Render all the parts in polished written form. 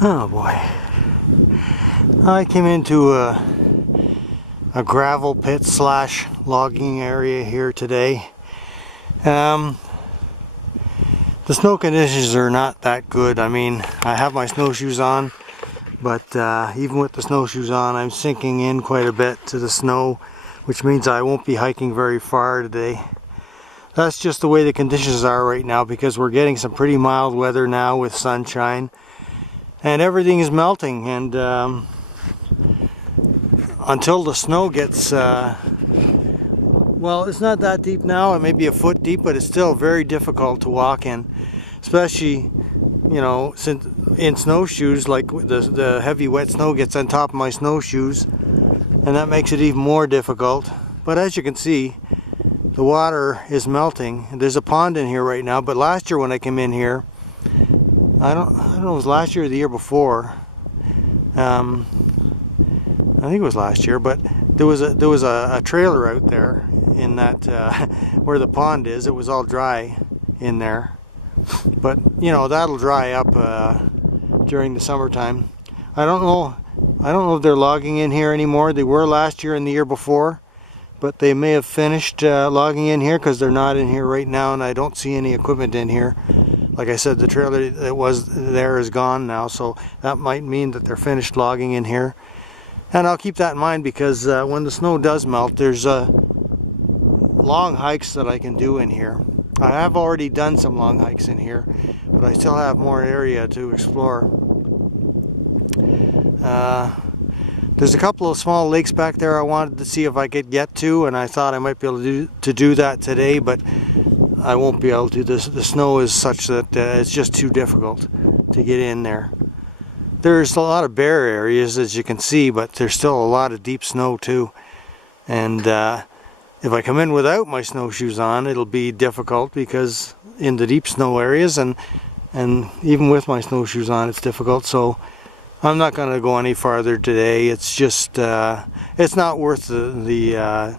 Oh boy. I came into a gravel pit slash logging area here today. The snow conditions are not that good. I mean, I have my snowshoes on, but even with the snowshoes on, I'm sinking in quite a bit to the snow, which means I won't be hiking very far today. That's just the way the conditions are right now, because we're getting some pretty mild weather now with sunshine. And everything is melting, and until the snow gets, well, it's not that deep now, it may be a foot deep, but it's still very difficult to walk in. Especially, you know, since in snowshoes, like the heavy wet snow gets on top of my snowshoes, and that makes it even more difficult. But as you can see, the water is melting. There's a pond in here right now, but last year when I came in here, I don't know if it was last year or the year before. I think it was last year, but there was a trailer out there in that where the pond is. It was all dry in there, but you know, that'll dry up during the summertime. I don't know if they're logging in here anymore. They were last year and the year before, but they may have finished logging in here, because they're not in here right now, and I don't see any equipment in here. Like I said, the trailer that was there is gone now, so that might mean that they're finished logging in here. And I'll keep that in mind, because when the snow does melt, there's long hikes that I can do in here. I have already done some long hikes in here, but I still have more area to explore. There's a couple of small lakes back there I wanted to see if I could get to, and I thought I might be able to do that today, but I won't be able to. The snow is such that it's just too difficult to get in there. There's a lot of bare areas, as you can see, but there's still a lot of deep snow too. And if I come in without my snowshoes on, it'll be difficult, because in the deep snow areas, and even with my snowshoes on, it's difficult. So I'm not going to go any farther today. It's just it's not worth the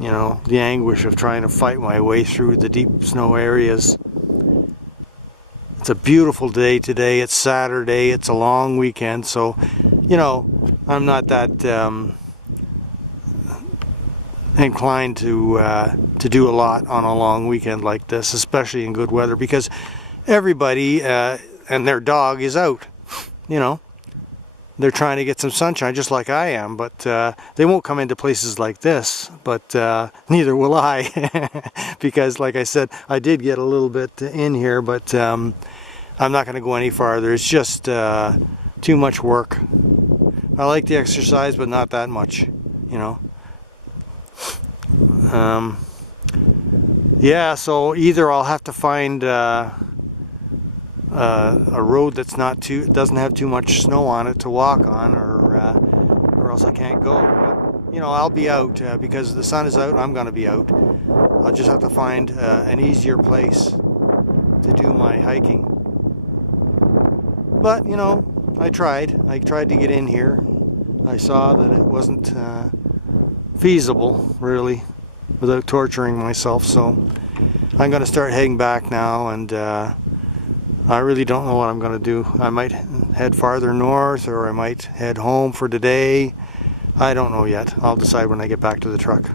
you know, the anguish of trying to fight my way through the deep snow areas. It's a beautiful day today. It's Saturday. It's a long weekend, so you know, I'm not that inclined to do a lot on a long weekend like this, especially in good weather, because everybody and their dog is out. You know, they're trying to get some sunshine, just like I am, but they won't come into places like this, but neither will I, because like I said, I did get a little bit in here, but I'm not going to go any farther. It's just too much work. I like the exercise, but not that much, you know. Yeah, so either I'll have to find a road that's doesn't have too much snow on it to walk on, or else I can't go. But, you know, I'll be out because the sun is out. I'm going to be out. I'll just have to find an easier place to do my hiking. But you know, I tried to get in here. I saw that it wasn't feasible, really, without torturing myself. So I'm going to start heading back now, and I really don't know what I'm going to do. I might head farther north, or I might head home for today. I don't know yet. I'll decide when I get back to the truck.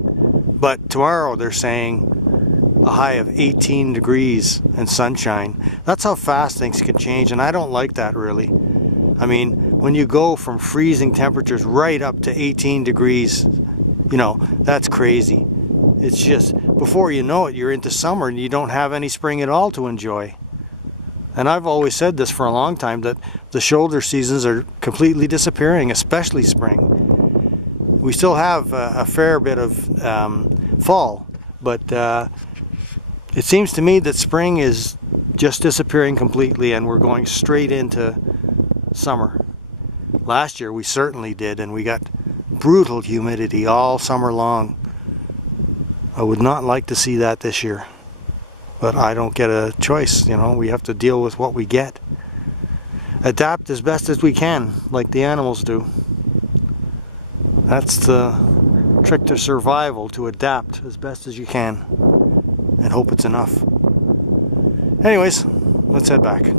But tomorrow they're saying a high of 18 degrees and sunshine. That's how fast things can change, and I don't like that, really. I mean, when you go from freezing temperatures right up to 18 degrees, you know, that's crazy. It's just, before you know it, you're into summer and you don't have any spring at all to enjoy. And I've always said this for a long time, that the shoulder seasons are completely disappearing, especially spring. We still have a fair bit of fall, but it seems to me that spring is just disappearing completely, and we're going straight into summer. Last year we certainly did, and we got brutal humidity all summer long. I would not like to see that this year, but I don't get a choice. You know, we have to deal with what we get. Adapt as best as we can, like the animals do. That's the trick to survival, to adapt as best as you can and hope it's enough. Anyways, let's head back.